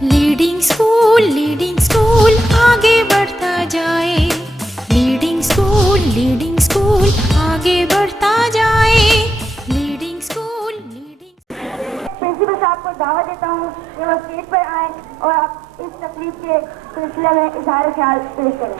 Leading school آگے بڑھتا جائے، لیڈنگ اسکول آگے بڑھتا جائے، لیڈنگ اسکول پرنسپل صاحب کو دعوت دیتا ہوں کہ وہ اسٹیج پر آئیں اور آپ اس تقریب کے سلسلے میں اظہار خیال پیش کریں۔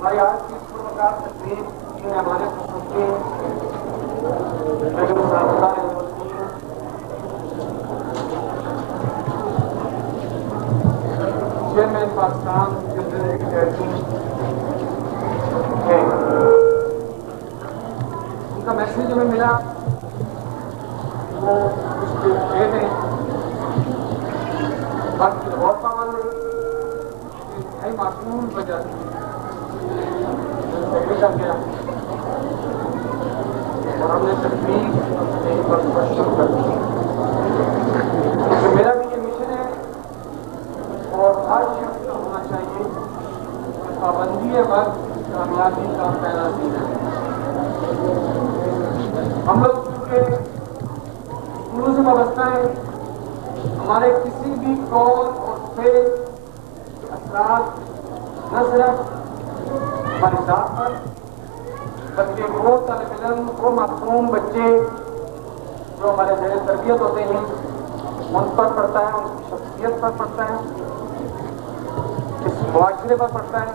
ہماری آج کی پروگرام تقریب کی ہمارے خصوصی چیئرمین پاکستان ان کا میسج ہمیں ملا وہ اس کے یہ ہیں وقت کی بہت پابند ہے انتہائی معصوم وجہ کر گیا اور ہم نے تقریب یہیں پر شروع کر دی۔ میرا بھی یہ مشن ہے اور ہر شخص کا ہونا چاہیے کہ پابندی وقت کامیابی کا پہلا دن ہے۔ ہم لوگ چونکہ اسکولوں سے وابستہ ہیں، ہمارے کسی بھی قول اور فعل کے اثرات نہ صرف ہماری ذات پر بلکہ وہ طالب علم وہ معصوم بچے جو ہمارے زیر تربیت ہوتے ہیں ان پر پڑتا ہے، ان کی شخصیت پر پڑتا ہے، اس معاشرے پر پڑتا ہے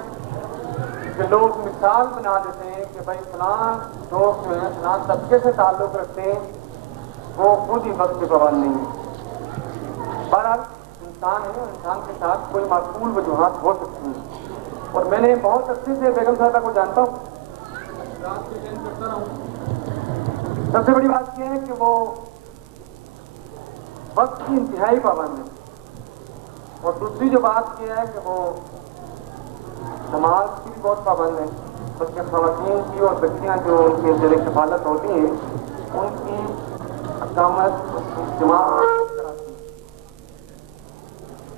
کہ لوگ مثال بنا دیتے ہیں کہ بھائی فلاں لوگ جو ہیں فلاں طبقے سے تعلق رکھتے ہیں وہ خود ہی وقت کے پابند نہیں ہے۔ بہرحال انسان ہے، انسان کے ساتھ کوئی معقول وجوہات ہو سکتی ہیں اور میں نے بہت عرصے سے بیگم صاحبہ کو جانتا ہوں، رات کے دن کرتا رہا ہوں۔ سب سے بڑی بات یہ ہے کہ وہ وقت کی انتہائی پابند ہے اور دوسری جو بات یہ ہے کہ وہ نماز کی بھی بہت پابند ہے، بلکہ خواتین کی اور بچیاں جو ان کی زیر کفالت ہوتی ہیں ان کی اقامت جماعت کراتی ہیں۔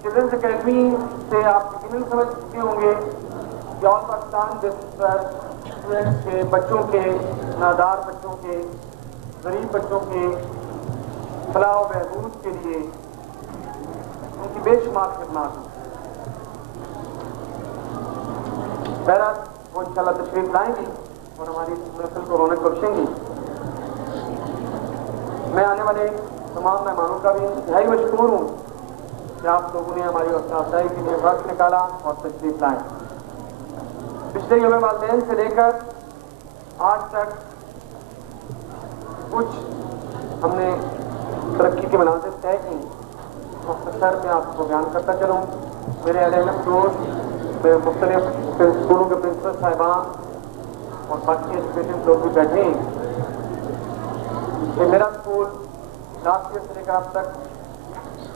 چلڈرنس اکیڈمی سے آپ یقیناً سمجھ چکے ہوں گے کہ آل پاکستان اسٹوڈنٹس کے بچوں کے، نادار بچوں کے، غریب بچوں کے فلاح و بہبود کے لیے ان کی بے شمار خدمات ہیں۔ بہرحال وہ انشاءاللہ تشریف لائیں گی اور ہماری اس محفل کو رونق بخشیں گی۔ میں آنے والے تمام مہمانوں کا بھی انتہائی مشکور ہوں کہ آپ لوگوں نے ہماری حوصلہ افزائی کے لیے وقت نکالا اور تشریف لائیں۔ پچھلے یوم والدین سے لے کر آج تک کچھ ہم نے ترقی کے مناظر طے کی، مختصر میں آپ کو بیان کرتا چلوں۔ میرے اہل علم دوست، مختلف اسکولوں کے پرنسپل صاحبان اور باقی ایجوکیشن لوگ بھی بیٹھے ہیں کہ میرا اسکول لاسٹ ایئر سے لے کر اب تک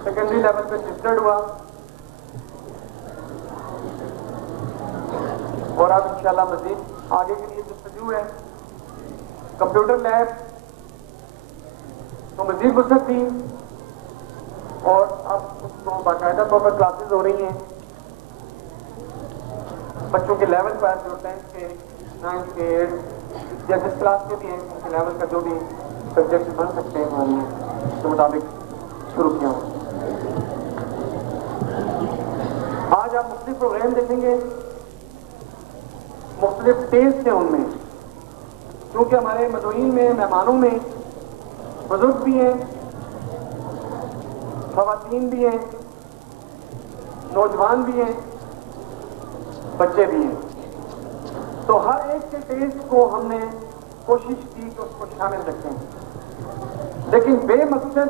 سیکنڈری لیول پہ رجسٹرڈ ہوا اور اب انشاءاللہ مزید آگے کے لیے جستجو ہے۔ کمپیوٹر لیب تو مزید وسعت تھی اور اب اس کو باقاعدہ طور پر کلاسز ہو رہی ہیں بچوں کے لیول پر، جو 10th کے، 9th کے، 8th یا جس کلاس کے بھی ہیں ان کے لیول کا جو بھی سبجیکٹ بن سکتے ہیں وہ ہم نے اس کے مطابق شروع کیا ہوں۔ آج آپ مختلف پروگرام دیکھیں گے، مختلف ٹیسٹ ہیں ان میں، کیونکہ ہمارے مدعوین میں، مہمانوں میں بزرگ بھی ہیں، خواتین بھی ہیں، نوجوان بھی ہیں، بچے بھی ہیں، تو ہر ایک کے ٹیسٹ کو ہم نے کوشش کی کہ اس کو شامل رکھیں، لیکن بے مقصد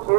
6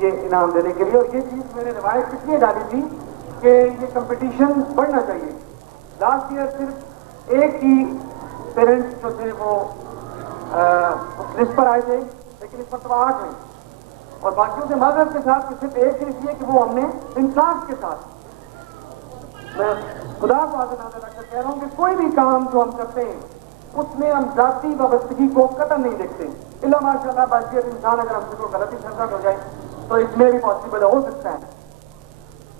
یہ انعام دینے کے لیے. اور یہ چیز میں نے روایت اس لیے ڈالی تھی کہ یہ کمپٹیشن بڑھنا چاہیے. لاسٹ ایئر صرف ایک ہی پیرنٹس جو تھے وہ لسٹ پر آئے تھے, لیکن اس مرتبہ 8 ہیں, اور باقیوں سے معذرت کے ساتھ کہ صرف ایک اس لیے کہ وہ ہم نے انصاف کے ساتھ, میں خدا کو حاضر ناظر رکھ کر کہہ رہا ہوں کہ کوئی بھی کام جو ہم کرتے ہیں اس میں ہم ذاتی وابستگی کو قطع نہیں دیکھتے. اللہ ماشاء اللہ باقیت انسان اگر ہم سے کوئی غلطی شرکت ہو جائے تو اس میں بھی پاسبل ہو سکتا ہے,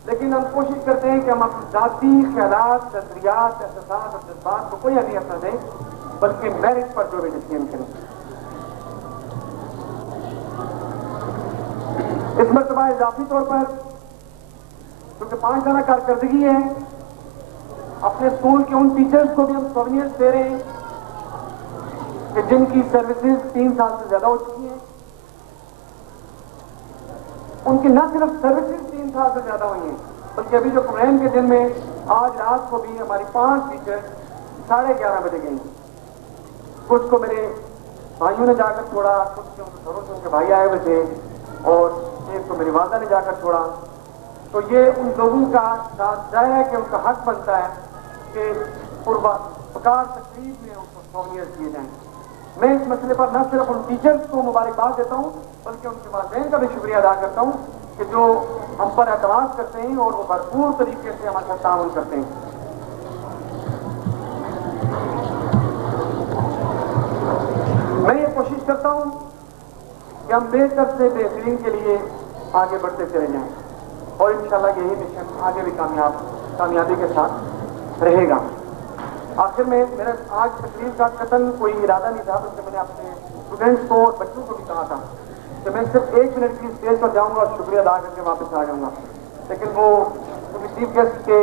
لیکن ہم کوشش کرتے ہیں کہ ہم اپنے ذاتی خیالات, نظریات, احساسات اور جذبات کو کوئی اہمیت نہ دیں, بلکہ میرٹ پر جو بھی ڈسیزن کریں. اس مرتبہ اضافی طور پر کیونکہ 5 سالہ کارکردگی ہے, اپنے اسکول کے ان ٹیچرز کو بھی ہم سووینئرز دے رہے ہیں کہ جن کی سروسز 3 سال سے زیادہ ہو چکی ہیں. ان کی نہ صرف سروسز 3 سال سے زیادہ ہوئی ہیں, بلکہ ابھی جو پروگرام کے دن میں آج رات کو بھی ہماری 5 ٹیچر 11:30 بجے گئی. کچھ کو میرے بھائیوں نے جا کر چھوڑا, کچھ کے گھروں سے ان کے بھائی آئے ہوئے تھے, اور ایک کو میری والدہ نے جا کر چھوڑا. تو یہ ان لوگوں کا ساتھ ظاہر ہے کہ ان کا حق بنتا ہے کہ پربکار تقریب میں ان کو سووینئرز دیے جائیں. میں اس مسئلے پر نہ صرف ان ٹیچرز کو مبارکباد دیتا ہوں بلکہ ان کے والدین کا بھی شکریہ ادا کرتا ہوں کہ جو ہم پر اعتماد کرتے ہیں اور وہ بھرپور طریقے سے ہمارے ساتھ تعاون کرتے ہیں. میں یہ کوشش کرتا ہوں کہ ہم بہتر سے بہترین کے لیے آگے بڑھتے چلے جائیں, اور انشاءاللہ یہی مشن آگے بھی کامیابی کے ساتھ رہے گا. آخر میں میرا آج تقریر کا قطعاً کوئی ارادہ نہیں تھا, بلکہ میں نے اپنے اسٹوڈنٹس کو اور بچوں کو بھی کہا تھا کہ میں صرف 1 منٹ کی اسٹیج پر جاؤں گا اور شکریہ ادا کر کے واپس آ جاؤں گا, لیکن وہ کیونکہ چیف گیسٹ کے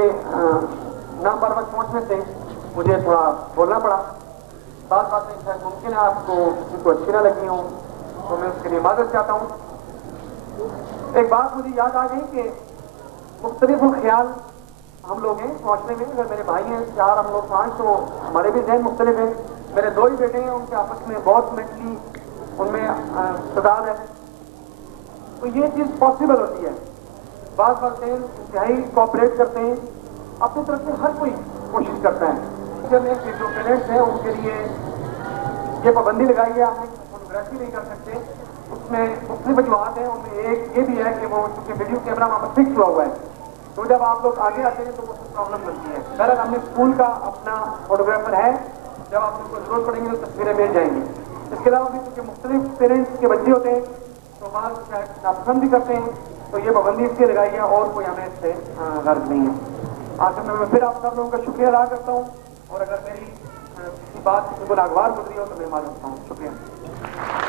نہ بر وقت پہنچنے سے مجھے تھوڑا بولنا پڑا. بعض باتیں شاید ممکن ہے آپ کو کسی کو اچھی نہ لگی ہوں, تو میں اس کے لیے معذرت چاہتا ہوں. ایک بات مجھے یاد آ گئی کہ مختلف الخیال ہم لوگ ہیں معاشرے میں. اگر میرے بھائی ہیں 4, ہم لوگ 5, تو ہمارے بھی ذہن مختلف ہیں. میرے 2 ہی بیٹے ہیں, ان کے آپس میں بہت مینٹلی ان میں تضاد ہے, تو یہ چیز پاسبل ہوتی ہے. بعض والدین انتہائی کوآپریٹ کرتے ہیں, اپنی طرف سے ہر کوئی کوشش کرتا ہے. کہ جو پیرنٹس ہیں ان کے لیے یہ پابندی لگائی ہے, آپ نے فوٹوگرافی نہیں کر سکتے. اس میں مختلف وجوہات ہیں, ان میں ایک یہ بھی ہے کہ وہ چونکہ ویڈیو کیمرہ وہاں پر فکس ہوا ہوا ہے, تو جب آپ لوگ آگے آتے ہیں تو وہ پرابلم بنتی ہے. بہرحال ہم نے اسکول کا اپنا فوٹوگرافر ہے, جب آپ کو ضرورت پڑیں گی تو تصویریں مل جائیں گی. اس کے علاوہ بھی چونکہ مختلف پیرنٹس کے بچے ہوتے ہیں تو بعض شاید ناپسند بھی کرتے ہیں, تو یہ پابندی اس لیے لگائی ہے, اور کوئی ہمیں اس سے غرض نہیں ہے. آخر میں پھر آپ سب لوگوں کا شکریہ ادا کرتا ہوں, اور اگر میری کسی بات کسی کو ناگوار گزری ہو تو میں معذرت کرتا ہوں. شکریہ.